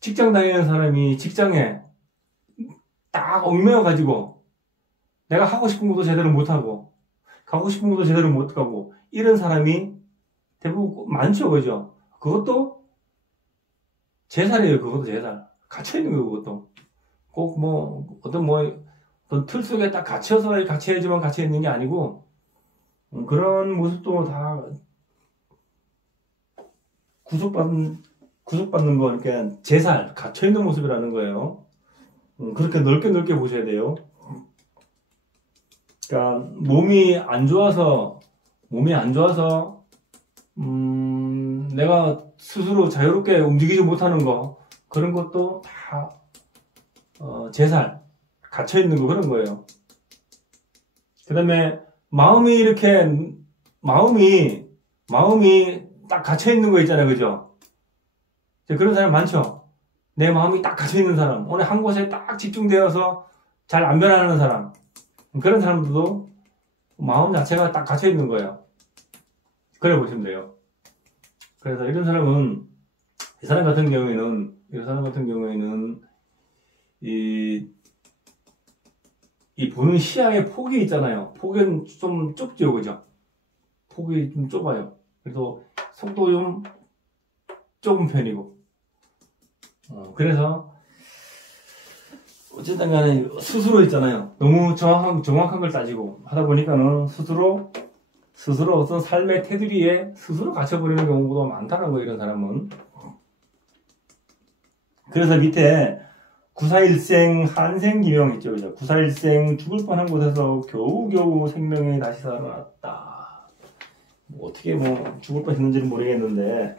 직장 다니는 사람이 직장에 딱 얽매여가지고 내가 하고 싶은 것도 제대로 못하고 가고 싶은 것도 제대로 못가고 이런 사람이 대부분 많죠. 그죠? 그것도 제살이에요. 그것도 제살. 갇혀있는 거예요. 그것도 꼭 어떤 틀 속에 딱 갇혀야지만 갇혀있는 게 아니고 그런 모습도 다 구속받는 거, 이렇게 제살, 갇혀있는 모습이라는 거예요. 그렇게 넓게 보셔야 돼요. 그러니까 몸이 안 좋아서 내가 스스로 자유롭게 움직이지 못하는 거, 그런 것도 다 제살, 갇혀있는 거, 그런 거예요. 그 다음에 마음이 딱 갇혀있는 거 있잖아요. 그죠? 그런 사람 많죠? 내 마음이 딱 갇혀있는 사람, 어느 한 곳에 딱 집중되어서 잘 안 변하는 사람, 그런 사람들도 마음 자체가 딱 갇혀있는 거예요. 그래 보시면 돼요. 그래서 이런 사람 같은 경우에는 이 보는 시야의 폭이 있잖아요. 폭은 좀 좁죠, 그죠? 폭이 좀 좁아요. 그래서 속도 좀 좁은 편이고. 그래서 어쨌든 간에 스스로 있잖아요. 너무 정확한 걸 따지고 하다 보니까는 스스로 어떤 삶의 테두리에 스스로 갇혀버리는 경우가 많다는 거예요, 이런 사람은. 그래서 밑에 구사일생 한생기명 있죠, 그죠? 구사일생 죽을 뻔한 곳에서 겨우겨우 생명이 다시 살아났다. 어떻게 죽을 뻔했는지는 모르겠는데.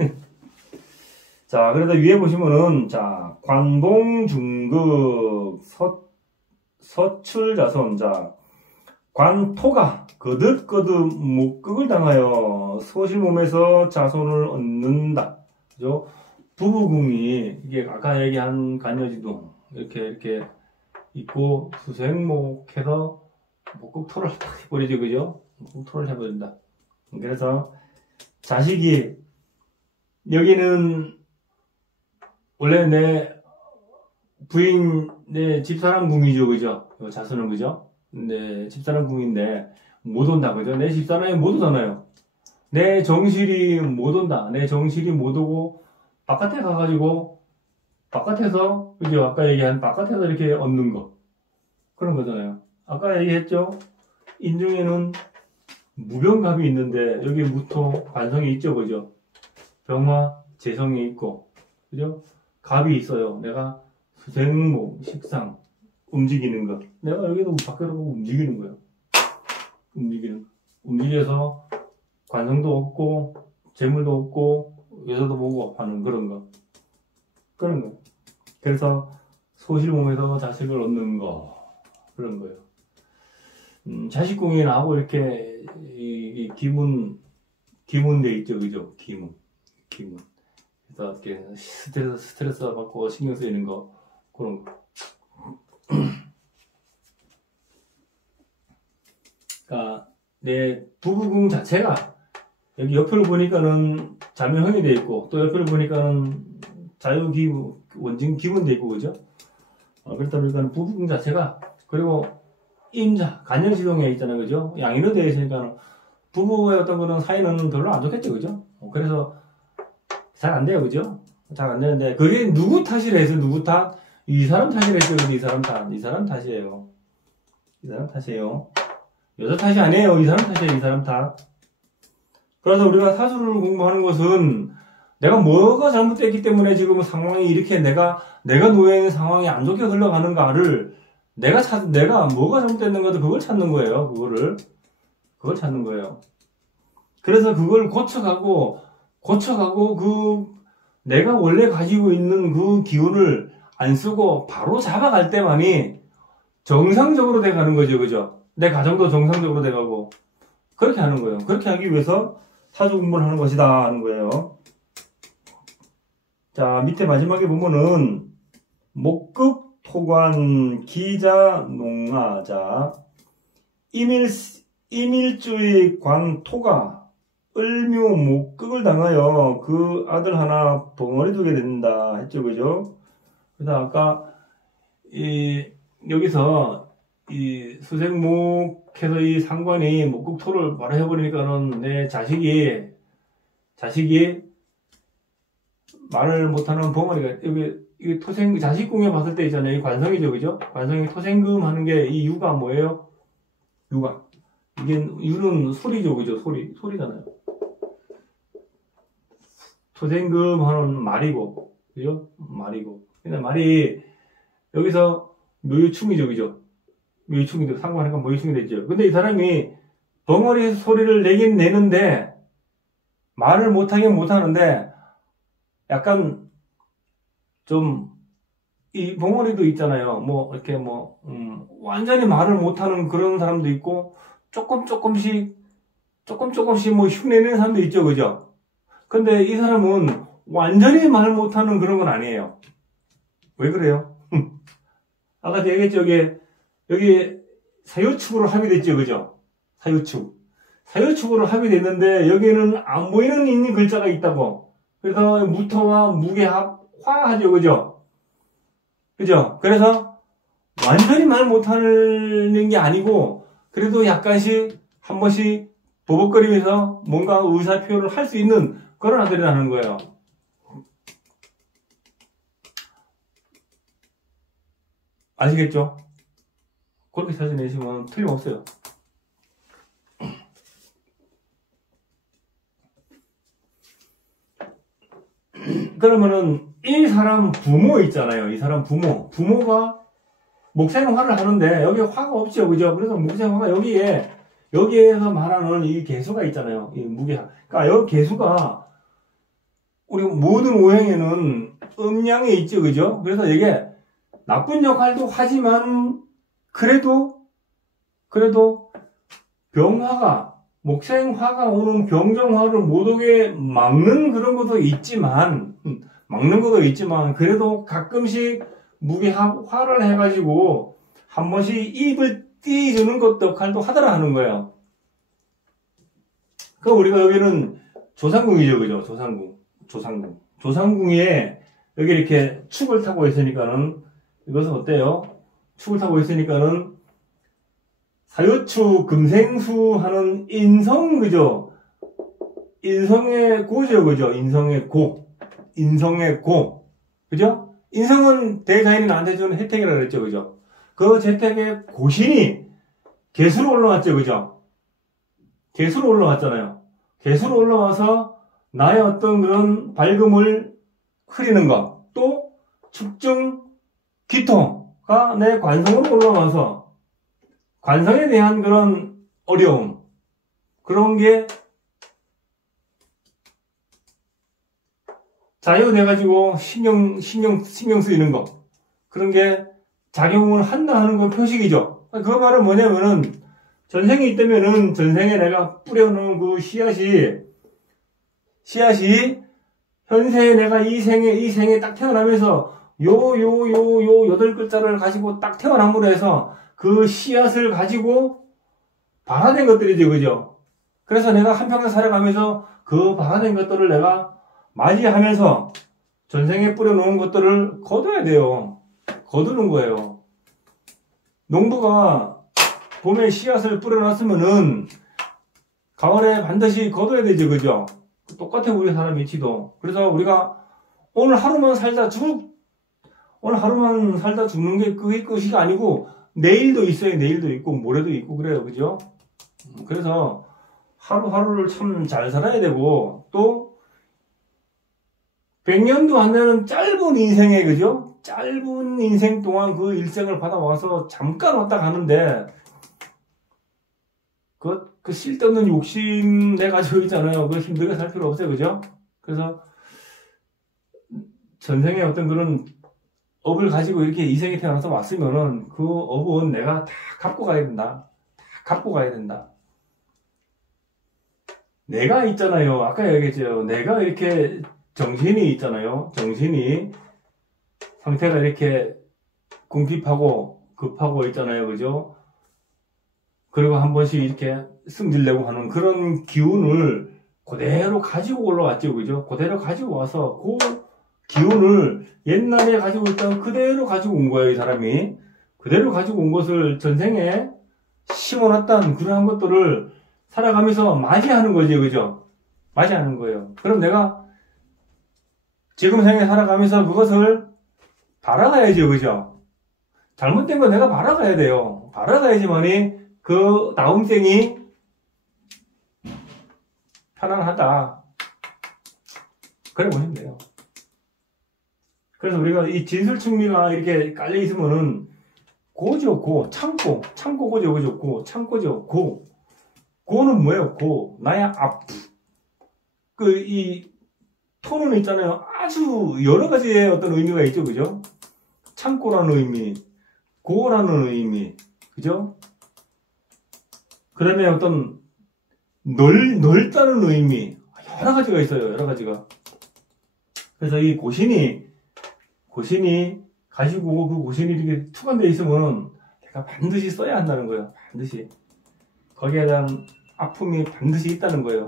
자, 그래서 위에 보시면은, 자, 관봉중극, 서출자손, 자, 관토가 거듭 목극을 당하여 소실몸에서 자손을 얻는다. 그죠? 부부궁이, 이게 아까 얘기한 간여지동, 이렇게 있고, 수생목해서 목극토를 딱 해버리죠, 그죠? 목극토를 해버린다. 그래서 자식이, 여기는 원래 내 부인, 내 집사람 궁이죠, 그죠? 자손은, 그죠? 내 집사람 궁인데 못 온다, 그죠? 내 집사람이 못 오잖아요. 내 정실이 못 온다. 내 정실이 못 오고 바깥에 가가지고 바깥에서, 그죠? 아까 얘기한 바깥에서 이렇게 얻는 거, 그런 거잖아요. 아까 얘기했죠? 인중에는 무병갑이 있는데 여기 무토 관성이 있죠, 그죠? 병화 재성이 있고, 그죠? 갑이 있어요. 내가 수생목, 식상, 움직이는 거. 내가 여기도 밖으로 보고 움직이는 거예요. 움직여서 관성도 없고, 재물도 없고, 여자도 보고 하는 그런 거. 그래서 소실몸에서 자식을 얻는 거. 그런 거예요. 자식궁이 나하고 이렇게, 이 기문돼 있죠. 그죠? 기문. 그래서 이렇게 스트레스 받고 신경 쓰이는 거, 그런 거. 그러니까, 내 부부궁 자체가, 여기 옆을 보니까는 자묘형이 돼 있고, 또 옆을 보니까는 원진 기문돼 있고, 그죠? 그렇다 보니까 부부궁 자체가, 그리고 임자, 간영지동에 있잖아요. 그죠? 양인으로 되어 있으니까 부부의 어떤 그런 사이는 별로 안 좋겠죠. 그죠? 그래서 잘 안 돼요. 그죠? 잘 안 되는데, 그게 누구 탓이라 해서 누구 탓? 이 사람 탓이라 했죠. 이 사람 탓. 이 사람 탓이에요. 이 사람 탓이에요. 여자 탓이 아니에요. 이 사람 탓이에요. 이 사람 탓. 그래서 우리가 사주를 공부하는 것은 내가 뭐가 잘못됐기 때문에 지금 상황이 이렇게 내가 놓여 있는 상황이 안 좋게 흘러가는가를 내가 뭐가 잘못됐는가 그걸 찾는 거예요. 그걸 찾는 거예요. 그래서 그걸 고쳐가고 내가 원래 가지고 있는 그 기운을 안 쓰고 바로 잡아갈 때만이 정상적으로 돼가는 거죠. 그죠? 내 가정도 정상적으로 돼가고 그렇게 하는 거예요. 그렇게 하기 위해서 사주 공부를 하는 것이다 하는 거예요. 자, 밑에 마지막에 보면은 목극 토관 기자 농아자 임일주의 관토가 을묘 목극을 당하여 그 아들 하나 벙어리 두게 된다 했죠. 그죠? 그래서 아까 여기서 이 수생목해서 이 상관이 목극토를 바로 해버리니까는 내 자식이 말을 못하는 벙어리가 여기 자식궁에 봤을 때 있잖아요. 이 관성이죠. 그죠? 관성이 토생금 하는 게 이 유가 뭐예요? 유가. 이게 유는 소리죠. 그죠? 소리잖아요. 토생금 하는 말이고. 그죠? 말이고. 근데 말이 여기서 묘유충이죠. 그죠? 묘유충이죠. 상관하니까 묘유충이 됐죠. 근데 이 사람이 벙어리 소리를 내긴 내는데 말을 못하긴 못하는데 약간 좀 이 벙어리도 있잖아요. 뭐 이렇게 완전히 말을 못하는 그런 사람도 있고 조금씩 뭐 흉내내는 사람도 있죠. 그죠? 근데 이 사람은 완전히 말 못하는 그런 건 아니에요. 왜 그래요? 아까 얘기했죠. 여기 사유축으로 합의됐죠. 그죠? 사유축으로 합의됐는데 여기는 안 보이는 있는 글자가 있다고. 그래서 무토와 무게합 화하죠. 그죠? 그래서 완전히 말 못하는 게 아니고 그래도 약간씩 한 번씩 버벅거리면서 뭔가 의사 표현을 할 수 있는 그런 아들이라는 거예요. 아시겠죠? 그렇게 찾아내시면 틀림없어요. 그러면은 이 사람 부모 있잖아요. 이 사람 부모가 목생화를 하는데 여기 화가 없죠. 그죠? 그래서 목생화가 여기에서 말하는 이 개수가 있잖아요. 이 무게하. 그러니까 여기 개수가 우리 모든 오행에는 음양에 있죠. 그죠? 그래서 이게 나쁜 역할도 하지만 그래도 목생화가 오는 병정화를 못 오게 막는 그런 것도 있지만 그래도 가끔씩 무게화를 해가지고 한 번씩 입을 띄주는 것도 역할도 하더라 하는 거예요. 그 우리가 여기는 조상궁이죠. 그죠? 조상궁에 여기 이렇게 축을 타고 있으니까는 이것은 어때요? 축을 타고 있으니까는 사유축 금생수 하는 인성. 그죠? 인성의 고죠. 그죠? 인성의 고. 그죠? 인성은 대가인이 나한테 주는 혜택이라고 그랬죠. 그죠? 그 혜택의 고신이 개수로 올라왔죠. 그죠? 개수로 올라왔잖아요. 개수로 올라와서 나의 어떤 그런 밝음을 흐리는 것, 또 축중 기토가 내 관성으로 올라와서 관성에 대한 그런 어려움, 그런 게 자유돼가지고 신경 쓰이는 거, 그런 게 작용을 한다 하는 건 표식이죠. 그 말은 뭐냐면은 전생이 있다면은 전생에 내가 뿌려놓은 그 씨앗이 현세에 내가 이 생에 딱 태어나면서 요 8글자를 가지고 딱 태어남으로 해서 그 씨앗을 가지고 발화된 것들이죠, 그죠? 그래서 내가 한평생 살아가면서 그 발화된 것들을 내가 맞이하면서 전생에 뿌려놓은 것들을 거둬야 돼요. 거두는 거예요. 농부가 봄에 씨앗을 뿌려놨으면은 가을에 반드시 거둬야 되죠, 그죠? 똑같아, 우리 사람 이치도. 그래서 우리가 오늘 하루만 살다 죽는 게 그게 끝이 아니고 내일도 있어요. 내일도 있고 모레도 있고 그래요, 그죠? 그래서 하루하루를 참 잘 살아야 되고, 또 100년도 안 되는 짧은 인생에, 그죠? 짧은 인생 동안 그 일생을 받아와서 잠깐 왔다 가는데 그 쓸데없는 욕심 내 가지고 있잖아요. 그거 힘들게 살 필요 없어요, 그죠? 그래서 전생에 어떤 그런 업을 가지고 이렇게 이생에 태어나서 왔으면은 그 업은 내가 다 갚고 가야 된다. 다 갚고 가야 된다. 내가 있잖아요. 아까 얘기했죠. 내가 이렇게 정신이 있잖아요. 정신이 상태가 이렇게 궁핍하고 급하고 있잖아요. 그죠? 그리고 한 번씩 이렇게 승질내고 하는 그런 기운을 그대로 가지고 올라왔죠. 그죠? 그대로 가지고 와서 그 기운을 옛날에 가지고 있던 그대로 가지고 온 거예요. 이 사람이. 그대로 가지고 온 것을 전생에 심어놨던 그러한 것들을 살아가면서 맞이하는 거죠. 그죠? 맞이하는 거예요. 그럼 내가 지금 생에 살아가면서 그것을 바라가야죠. 그죠? 잘못된 거 내가 바라가야 돼요. 바라가야지만이 그 다음 생이 편안하다. 그래 보시면 돼요. 그래서 우리가 이 진술충미가 이렇게 깔려 있으면은 고죠, 고. 참고 고죠, 그죠? 고. 참고죠, 고. 고는 뭐예요? 고. 나의 앞. 이 톤은 있잖아요. 아주 여러 가지의 어떤 의미가 있죠, 그죠? 참고라는 의미, 고라는 의미, 그죠? 그 다음에 어떤 넓다는 의미, 여러 가지가 있어요, 여러 가지가. 그래서 이 고신이 가지고 그 고신이 이렇게 투관되어 있으면 내가 반드시 써야 한다는 거예요. 반드시. 거기에 대한 아픔이 반드시 있다는 거예요.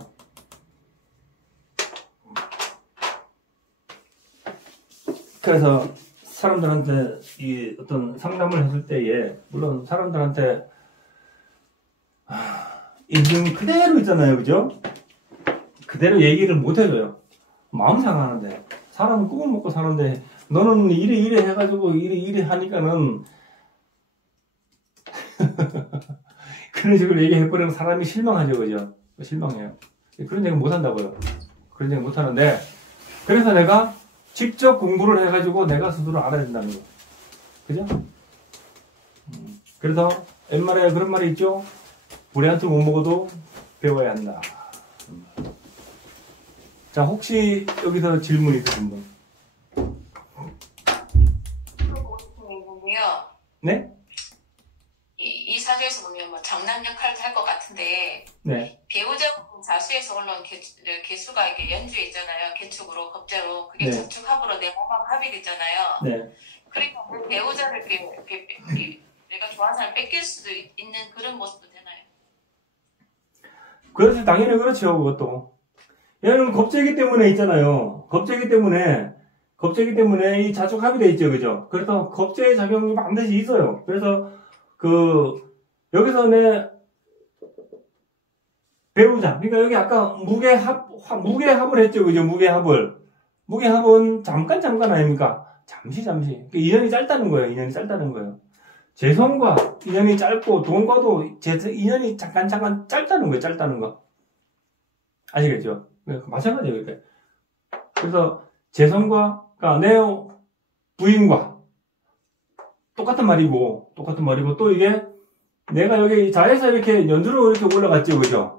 그래서 사람들한테 이 어떤 상담을 했을 때에, 물론 사람들한테 인생 그대로 있잖아요, 그죠? 그대로 얘기를 못 해줘요. 마음 상하는데. 사람은 꿈을 먹고 사는데, 너는 이래 해가지고 이래 하니까는 그런 식으로 얘기해버리면 사람이 실망하죠, 그죠? 실망해요. 그런 얘기 못 한다고요. 그런 얘기 못 하는데, 그래서 내가 직접 공부를 해가지고 내가 스스로 알아야 된다는 거. 그죠? 그래서 옛말에 그런 말이 있죠? 우리한테 못 먹어도 배워야 한다. 자, 혹시 여기서 질문 있으신 분? 네? 이 사주에서 보면 뭐 장남 역할을 할 것 같은데, 네. 배우자 자수에서 올라온 개수가 이게 연주에 있잖아요. 개축으로, 겁재로. 그게 네. 자축합으로 내 몸하고 합이 됐잖아요. 네. 그러니까 그 배우자를 내가 좋아하는 사람 뺏길 수도 있는 그런 모습도 되나요? 그래서 당연히 그렇죠, 그것도. 얘는 겁재기 때문에 있잖아요. 겁재기 때문에 이 자축 합이 돼 있죠, 그죠? 그래서 겁재의 작용이 반드시 있어요. 그래서 여기서 내 배우자, 그러니까 여기 아까 무게합을 했죠, 그죠? 무게합은 잠깐 아닙니까? 잠시. 그러니까 인연이 짧다는 거예요. 재성과 인연이 짧고, 돈과도 인연이 잠깐 짧다는 거예요, 아시겠죠? 마찬가지예요, 이렇게. 그래서 재성과, 그러니까 내 부인과 똑같은 말이고, 또 이게 내가 여기 자에서 이렇게 연주로 이렇게 올라갔죠, 그죠?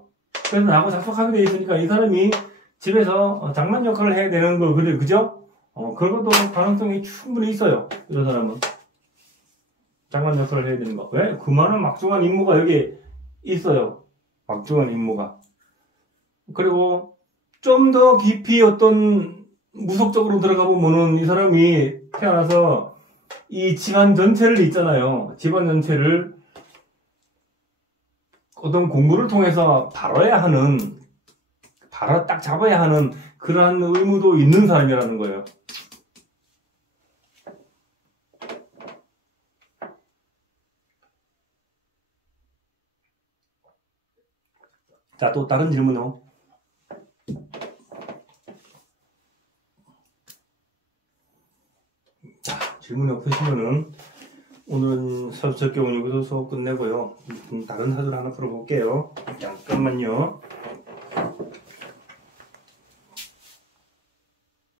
그래서 나하고 작속하게 돼 있으니까 이 사람이 집에서 장난 역할을 해야 되는 거, 그죠? 그것도 가능성이 충분히 있어요, 이런 사람은. 장난 역할을 해야 되는 거. 왜? 그 많은 막중한 임무가 여기 있어요. 막중한 임무가. 그리고 좀 더 깊이 어떤 무속적으로 들어가 보면은 이 사람이 태어나서 이 집안 전체를 있잖아요. 집안 전체를 어떤 공부를 통해서 바로야 하는, 바로 딱 잡아야 하는 그러한 의무도 있는 사람이라는 거예요. 자, 또 다른 질문요. 자, 질문이 없으시면은 오늘은 사주적 경우 여기서 수업 끝내고요. 다른 사주를 하나 풀어볼게요. 잠깐만요.